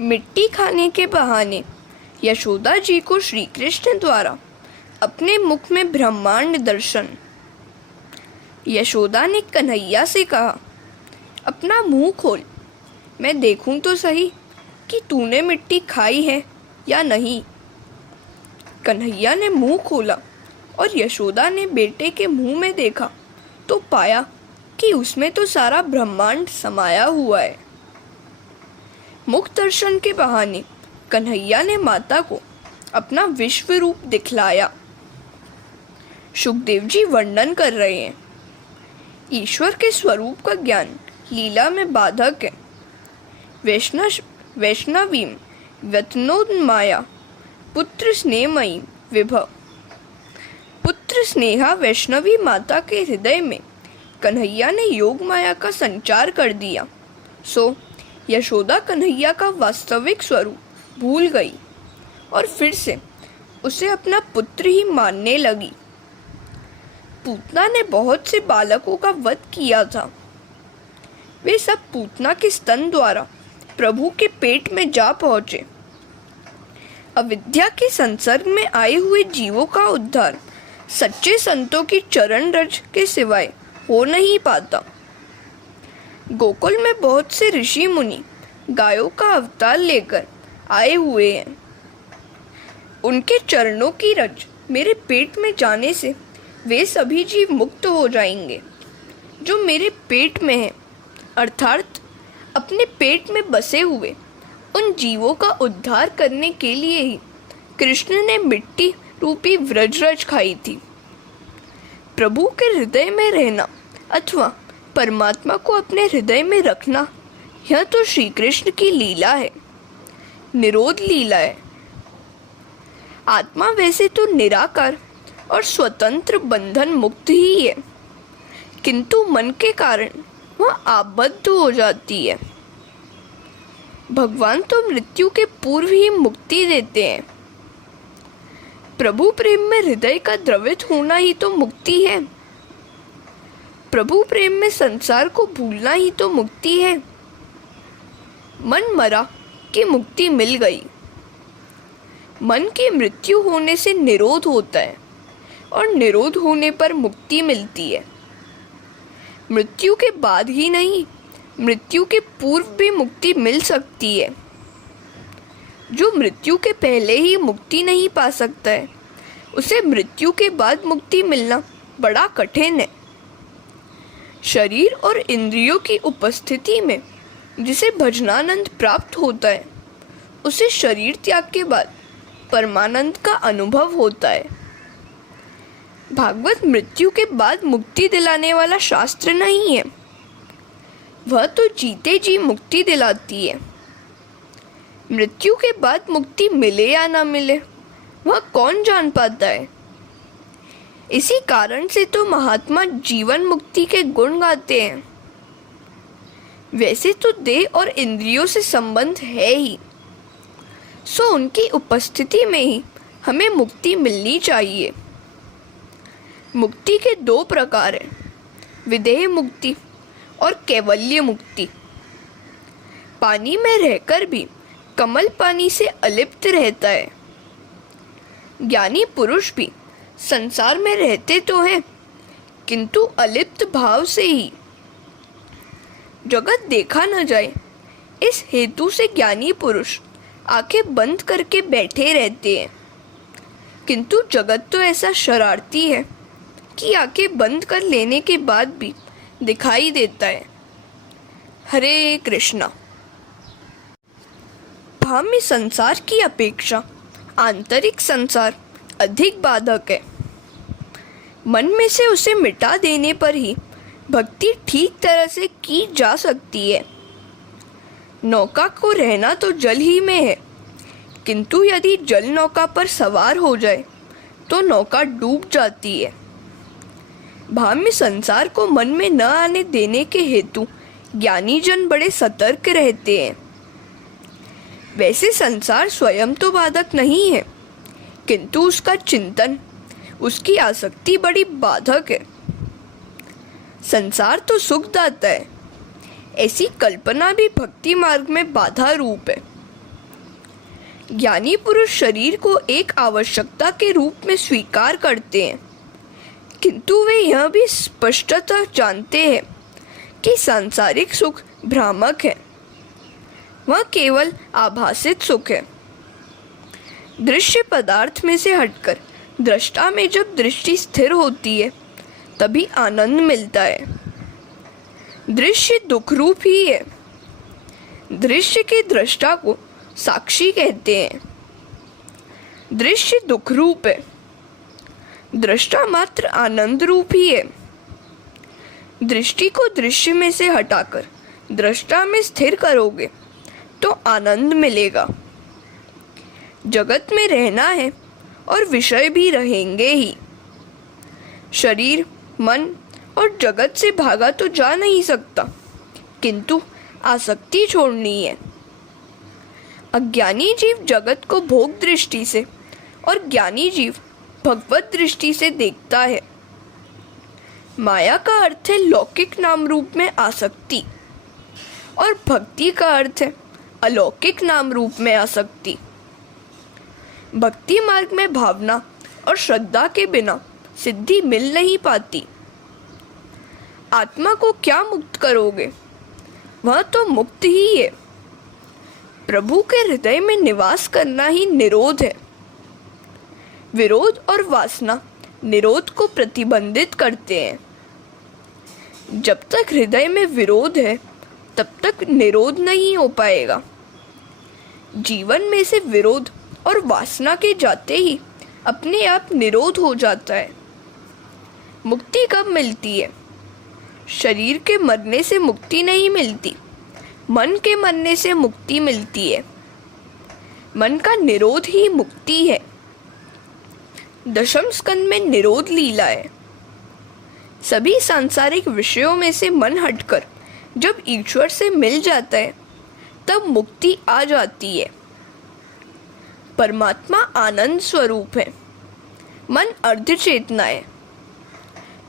मिट्टी खाने के बहाने यशोदा जी को श्री कृष्ण द्वारा अपने मुख में ब्रह्मांड दर्शन। यशोदा ने कन्हैया से कहा, अपना मुंह खोल, मैं देखूं तो सही कि तूने मिट्टी खाई है या नहीं। कन्हैया ने मुंह खोला और यशोदा ने बेटे के मुंह में देखा तो पाया कि उसमें तो सारा ब्रह्मांड समाया हुआ है। मुख दर्शन के बहाने कन्हैया ने माता को अपना विश्व रूप दिखलाया। सुखदेव जी वर्णन कर रहे हैं, ईश्वर के स्वरूप का ज्ञान लीला में बाधक है। वैष्णवीम व्यतनोन्माया पुत्र स्नेहमयी विभव। पुत्र स्नेहा वैष्णवी माता के हृदय में कन्हैया ने योग माया का संचार कर दिया। सो यशोदा कन्हैया का वास्तविक स्वरूप भूल गई और फिर से उसे अपना पुत्र ही मानने लगी। पूतना ने बहुत से बालकों का वध किया था। वे सब पूतना के स्तन द्वारा प्रभु के पेट में जा पहुंचे। अविद्या के संसर्ग में आए हुए जीवों का उद्धार सच्चे संतों की चरण रज के सिवाय हो नहीं पाता। गोकुल में बहुत से ऋषि मुनि गायों का अवतार लेकर आए हुए हैं। उनके चरणों की रज मेरे पेट में जाने से वे सभी जीव मुक्त हो जाएंगे जो मेरे पेट में हैं, अर्थात अपने पेट में बसे हुए उन जीवों का उद्धार करने के लिए ही कृष्ण ने मिट्टी रूपी व्रजरज खाई थी। प्रभु के हृदय में रहना अथवा परमात्मा को अपने हृदय में रखना, यह तो श्री कृष्ण की लीला है, निरोध लीला है। आत्मा वैसे तो निराकार और स्वतंत्र बंधन मुक्त ही है, किंतु मन के कारण वह आबद्ध हो जाती है। भगवान तो मृत्यु के पूर्व ही मुक्ति देते हैं। प्रभु प्रेम में हृदय का द्रवित होना ही तो मुक्ति है। प्रभु प्रेम में संसार को भूलना ही तो मुक्ति है। मन मरा कि मुक्ति मिल गई। मन की मृत्यु होने से निरोध होता है और निरोध होने पर मुक्ति मिलती है। मृत्यु के बाद ही नहीं, मृत्यु के पूर्व भी मुक्ति मिल सकती है। जो मृत्यु के पहले ही मुक्ति नहीं पा सकता है, उसे मृत्यु के बाद मुक्ति मिलना बड़ा कठिन है। शरीर और इंद्रियों की उपस्थिति में जिसे भजनानंद प्राप्त होता है, उसे शरीर त्याग के बाद परमानंद का अनुभव होता है। भागवत मृत्यु के बाद मुक्ति दिलाने वाला शास्त्र नहीं है, वह तो जीते जी मुक्ति दिलाती है। मृत्यु के बाद मुक्ति मिले या ना मिले, वह कौन जान पाता है। इसी कारण से तो महात्मा जीवन मुक्ति के गुण गाते हैं। वैसे तो देह और इंद्रियों से संबंध है ही, सो उनकी उपस्थिति में ही हमें मुक्ति मिलनी चाहिए। मुक्ति के दो प्रकार हैं, विदेह मुक्ति और कैवल्य मुक्ति। पानी में रहकर भी कमल पानी से अलिप्त रहता है। ज्ञानी पुरुष भी संसार में रहते तो हैं, किंतु अलिप्त भाव से ही। जगत देखा न जाए, इस हेतु से ज्ञानी पुरुष आंखें बंद करके बैठे रहते हैं। किंतु जगत तो ऐसा शरारती है कि आंखें बंद कर लेने के बाद भी दिखाई देता है। हरे कृष्णा। भाम्य संसार की अपेक्षा आंतरिक संसार अधिक बाधक है। मन में से उसे मिटा देने पर ही भक्ति ठीक तरह से की जा सकती है। नौका को रहना तो जल ही में है, किंतु यदि जल नौका पर सवार हो जाए तो नौका डूब जाती है। भाम्य संसार को मन में न आने देने के हेतु ज्ञानी जन बड़े सतर्क रहते हैं। वैसे संसार स्वयं तो बाधक नहीं है, किंतु उसका चिंतन, उसकी आसक्ति बड़ी बाधक है। संसार तो सुखदाता है, ऐसी कल्पना भी भक्ति मार्ग में बाधा रूप है। ज्ञानी पुरुष शरीर को एक आवश्यकता के रूप में स्वीकार करते हैं, किंतु वे यह भी स्पष्टतः जानते हैं कि सांसारिक सुख भ्रामक है, वह केवल आभासित सुख है। दृश्य पदार्थ में से हटकर दृष्टा में जब दृष्टि स्थिर होती है तभी आनंद मिलता है। दृश्य दुख रूप ही है। दृश्य के दृष्टा को साक्षी कहते हैं। दृश्य दुख रूप है, दृष्टा मात्र आनंद रूप ही है। दृष्टि को दृश्य में से हटाकर दृष्टा में स्थिर करोगे तो आनंद मिलेगा। जगत में रहना है और विषय भी रहेंगे ही। शरीर, मन और जगत से भागा तो जा नहीं सकता, किंतु आसक्ति छोड़नी है। अज्ञानी जीव जगत को भोग दृष्टि से और ज्ञानी जीव भगवत दृष्टि से देखता है। माया का अर्थ है लौकिक नाम रूप में आसक्ति और भक्ति का अर्थ है अलौकिक नाम रूप में आसक्ति। भक्ति मार्ग में भावना और श्रद्धा के बिना सिद्धि मिल नहीं पाती। आत्मा को क्या मुक्त करोगे? वह तो मुक्त ही है। प्रभु के हृदय में निवास करना ही निरोध है। विरोध और वासना निरोध को प्रतिबंधित करते हैं। जब तक हृदय में विरोध है तब तक निरोध नहीं हो पाएगा। जीवन में से विरोध और वासना के जाते ही अपने आप निरोध हो जाता है। मुक्ति कब मिलती है? शरीर के मरने से मुक्ति नहीं मिलती, मन के मरने से मुक्ति मिलती है। मन का निरोध ही मुक्ति है। दशम स्कंद में निरोध लीला है। सभी सांसारिक विषयों में से मन हटकर जब ईश्वर से मिल जाता है तब मुक्ति आ जाती है। परमात्मा आनंद स्वरूप है। मन अर्ध चेतना है।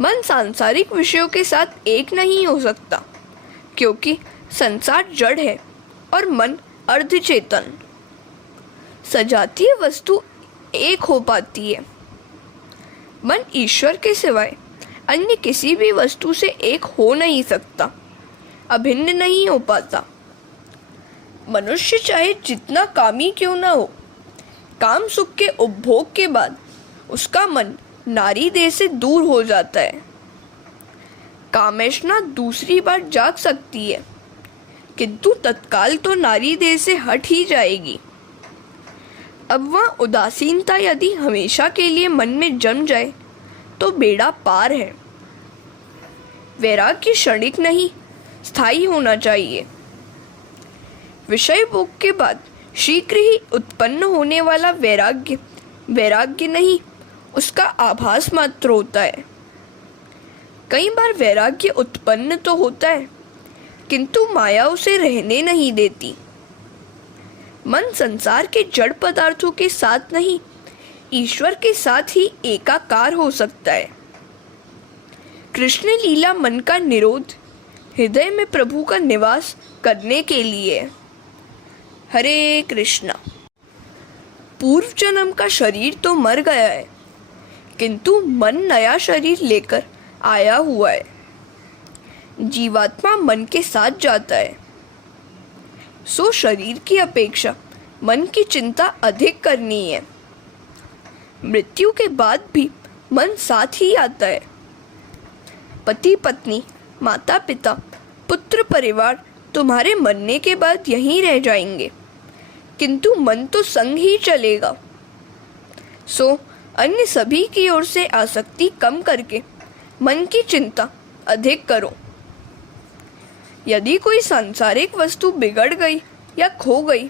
मन सांसारिक विषयों के साथ एक नहीं हो सकता, क्योंकि संसार जड़ है और मन अर्ध चेतन। सजातीय वस्तु एक हो पाती है। मन ईश्वर के सिवाय अन्य किसी भी वस्तु से एक हो नहीं सकता, अभिन्न नहीं हो पाता। मनुष्य चाहे जितना कामी क्यों ना हो, काम सुख के उपभोग के बाद उसका मन नारी देह से दूर हो जाता है। कामेष्णा दूसरी बार जाग सकती है, किंतु तत्काल तो नारी देह से हट ही जाएगी। अब वह उदासीनता यदि हमेशा के लिए मन में जम जाए तो बेड़ा पार है। वैराग्य क्षणिक नहीं, स्थायी होना चाहिए। विषय भोग के बाद शीघ्र ही उत्पन्न होने वाला वैराग्य वैराग्य नहीं, उसका आभास मात्र होता है। कई बार वैराग्य उत्पन्न तो होता है, किंतु माया उसे रहने नहीं देती। मन संसार के जड़ पदार्थों के साथ नहीं, ईश्वर के साथ ही एकाकार हो सकता है। कृष्ण लीला मन का निरोध, हृदय में प्रभु का निवास करने के लिए। हरे कृष्णा। पूर्व जन्म का शरीर तो मर गया है, किंतु मन नया शरीर लेकर आया हुआ है। जीवात्मा मन के साथ जाता है, सो शरीर की अपेक्षा मन की चिंता अधिक करनी है। मृत्यु के बाद भी मन साथ ही आता है। पति पत्नी, माता पिता, पुत्र परिवार तुम्हारे मरने के बाद यहीं रह जाएंगे, किंतु मन तो संग ही चलेगा। सो अन्य सभी की ओर से आसक्ति कम करके मन की चिंता अधिक करो। यदि कोई सांसारिक वस्तु बिगड़ गई या खो गई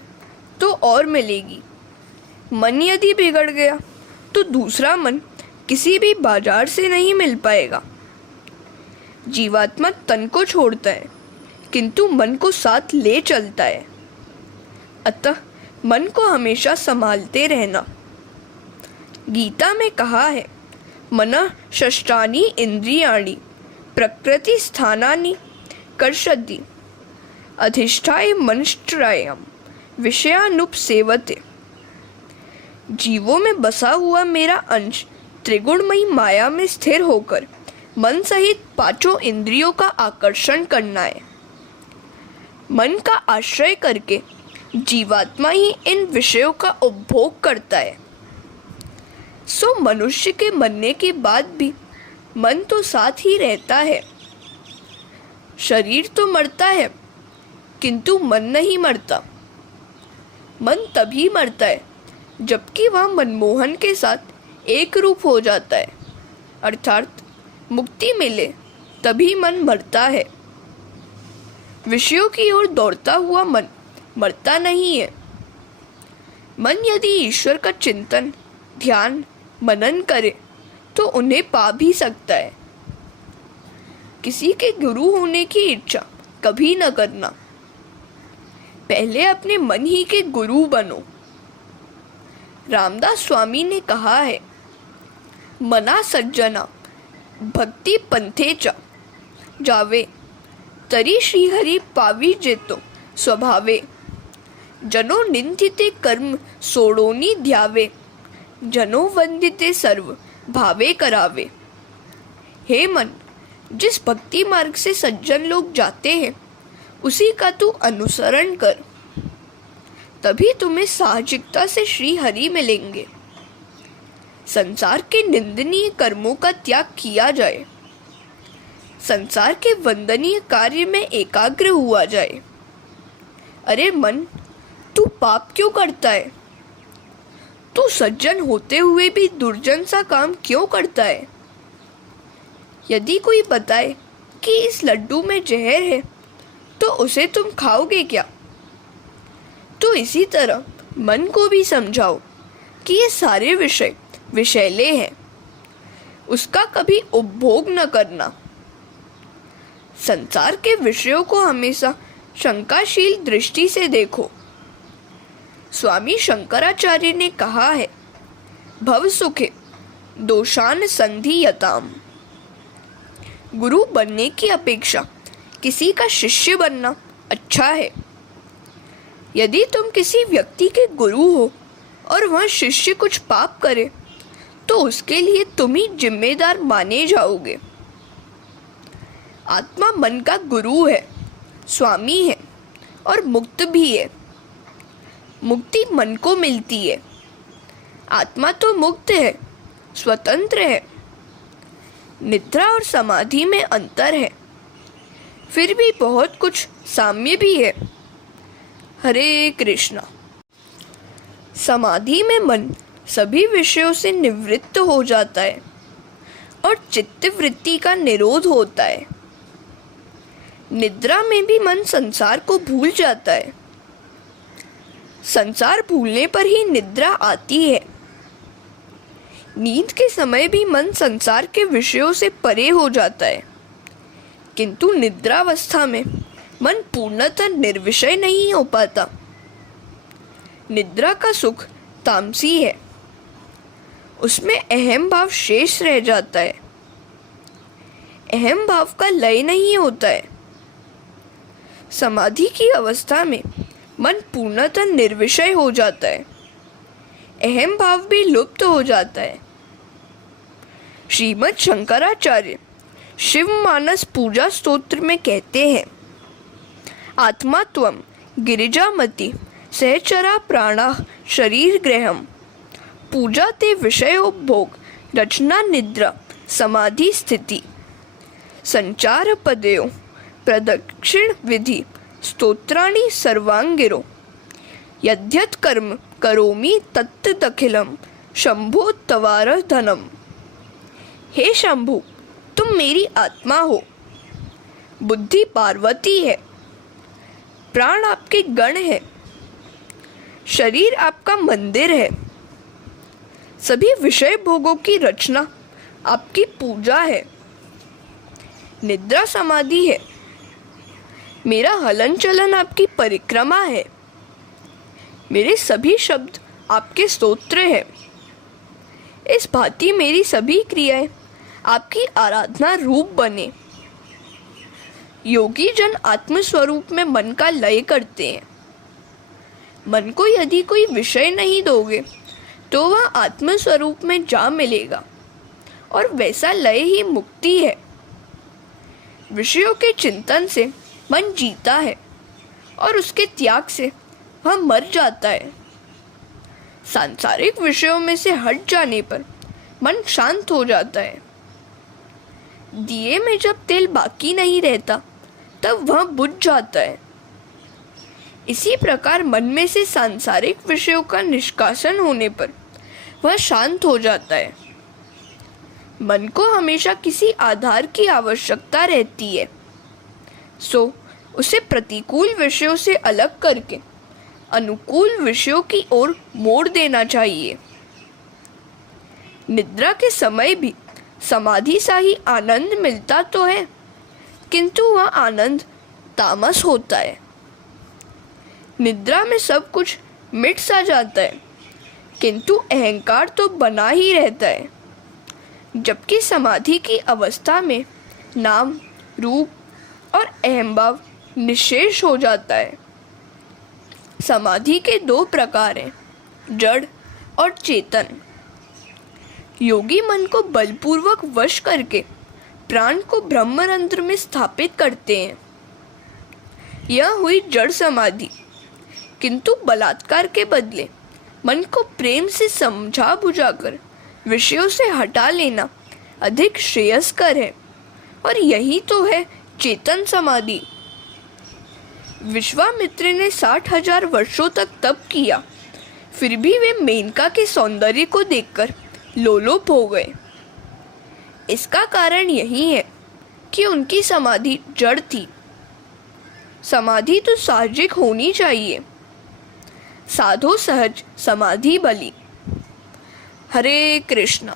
तो और मिलेगी। मन यदि बिगड़ गया तो दूसरा मन किसी भी बाजार से नहीं मिल पाएगा। जीवात्मा तन को छोड़ता है, किंतु मन को साथ ले चलता है। अतः मन को हमेशा संभालते रहना। गीता में कहा है, मनः षष्ठानि इंद्रियाणि प्रकृति स्थानानि कर्षति अधिष्ठाय मनश्चर्यं विषयानुपसेवते जीवों में बसा हुआ मेरा अंश त्रिगुणमयी माया में स्थिर होकर मन सहित पांचों इंद्रियों का आकर्षण करना है। मन का आश्रय करके जीवात्मा ही इन विषयों का उपभोग करता है। सो मनुष्य के मरने के बाद भी मन तो साथ ही रहता है। शरीर तो मरता है किंतु मन नहीं मरता। मन तभी मरता है जबकि वह मनमोहन के साथ एक रूप हो जाता है, अर्थात मुक्ति मिले तभी मन मरता है। विषयों की ओर दौड़ता हुआ मन मरता नहीं है। मन यदि ईश्वर का चिंतन, ध्यान, मनन करे तो उन्हें पा भी सकता है। किसी के गुरु होने की इच्छा कभी न करना। पहले अपने मन ही के गुरु बनो। रामदास स्वामी ने कहा है, मना सज्जना भक्ति पंथेचा जावे, तरी श्रीहरि पावी जेतो स्वभावे, जनो निंदिते कर्म सोडोनी ध्यावे, जनो वंदिते सर्व भावे करावे। हे मन, जिस भक्ति मार्ग से सज्जन लोग जाते हैं उसी का तू अनुसरण कर, तभी तुम्हें साहजिकता से श्री हरि मिलेंगे। संसार के निंदनीय कर्मों का त्याग किया जाए, संसार के वंदनीय कार्य में एकाग्र हुआ जाए। अरे मन, तू पाप क्यों करता है? तू सज्जन होते हुए भी दुर्जन सा काम क्यों करता है? यदि कोई बताए कि इस लड्डू में जहर है तो उसे तुम खाओगे क्या? तो इसी तरह मन को भी समझाओ कि ये सारे विषय विषैले हैं, उसका कभी उपभोग न करना। संसार के विषयों को हमेशा शंकाशील दृष्टि से देखो। स्वामी शंकराचार्य ने कहा है, भव सुखे दोषान संधियताम। गुरु बनने की अपेक्षा किसी का शिष्य बनना अच्छा है। यदि तुम किसी व्यक्ति के गुरु हो और वह शिष्य कुछ पाप करे तो उसके लिए तुम ही जिम्मेदार माने जाओगे। आत्मा मन का गुरु है, स्वामी है और मुक्त भी है। मुक्ति मन को मिलती है। आत्मा तो मुक्त है, स्वतंत्र है। निद्रा और समाधि में अंतर है, फिर भी बहुत कुछ साम्य भी है। हरे कृष्णा। समाधि में मन सभी विषयों से निवृत्त हो जाता है और चित्त वृत्ति का निरोध होता है। निद्रा में भी मन संसार को भूल जाता है। संसार भूलने पर ही निद्रा आती है। नींद के समय भी मन संसार के विषयों से परे हो जाता है, किंतु निद्रावस्था में मन पूर्णतः निर्विषय नहीं हो पाता। निद्रा का सुख तामसी है, उसमें अहम भाव शेष रह जाता है। अहम भाव का लय नहीं होता है। समाधि की अवस्था में मन पूर्णतः निर्विषय हो जाता है, अहम भाव भी लुप्त हो जाता है। श्रीमद् शंकराचार्य शिव मानस पूजा स्तोत्र में कहते हैं, आत्मा त्वं गिरिजामति सहचरा प्राणा शरीर ग्रहम, पूजा ते विषयोपभोग रचना निद्रा समाधि स्थिति, संचार पदयो प्रदक्षिण विधि स्तोत्राणि सर्वांगिरो, यद्यत् कर्म करोमि तत्तदखिलम शंभो तवार धनम। हे शंभु, तुम मेरी आत्मा हो, बुद्धि पार्वती है, प्राण आपके गण है, शरीर आपका मंदिर है, सभी विषय भोगों की रचना आपकी पूजा है, निद्रा समाधि है, मेरा हलन चलन आपकी परिक्रमा है, मेरे सभी शब्द आपके स्तोत्र हैं। इस भांति मेरी सभी क्रियाएं आपकी आराधना रूप बने। योगी जन आत्म स्वरूप में मन का लय करते हैं। मन को यदि कोई विषय नहीं दोगे तो वह आत्मस्वरूप में जा मिलेगा और वैसा लय ही मुक्ति है। विषयों के चिंतन से मन जीता है और उसके त्याग से वह मर जाता है। सांसारिक विषयों में से हट जाने पर मन शांत हो जाता है। दिए में जब तेल बाकी नहीं रहता तब वह बुझ जाता है। इसी प्रकार मन में से सांसारिक विषयों का निष्कासन होने पर वह शांत हो जाता है। मन को हमेशा किसी आधार की आवश्यकता रहती है, सो उसे प्रतिकूल विषयों से अलग करके अनुकूल विषयों की ओर मोड़ देना चाहिए। निद्रा के समय भी समाधि सा ही आनंद मिलता तो है, किंतु वह आनंद तामस होता है। निद्रा में सब कुछ मिट सा जाता है, किंतु अहंकार तो बना ही रहता है। जबकि समाधि की अवस्था में नाम, रूप और अहंभाव निशेष हो जाता है। समाधि के दो प्रकार हैं, जड़ और चेतन। योगी मन को बलपूर्वक वश करके प्राण को ब्रह्मरंध्र में स्थापित करते हैं। यह हुई जड़ समाधि, किंतु बलात्कार के बदले मन को प्रेम से समझा बुझाकर विषयों से हटा लेना अधिक श्रेयस्कर है, और यही तो है चेतन समाधि। विश्वामित्र ने 60,000 वर्षों तक तप किया, फिर भी वे मेनका के सौंदर्य को देखकर लोलोप हो गए। इसका कारण यही है कि उनकी समाधि जड़ थी। समाधि तो साहजिक होनी चाहिए। साधो सहज समाधि बली। हरे कृष्णा।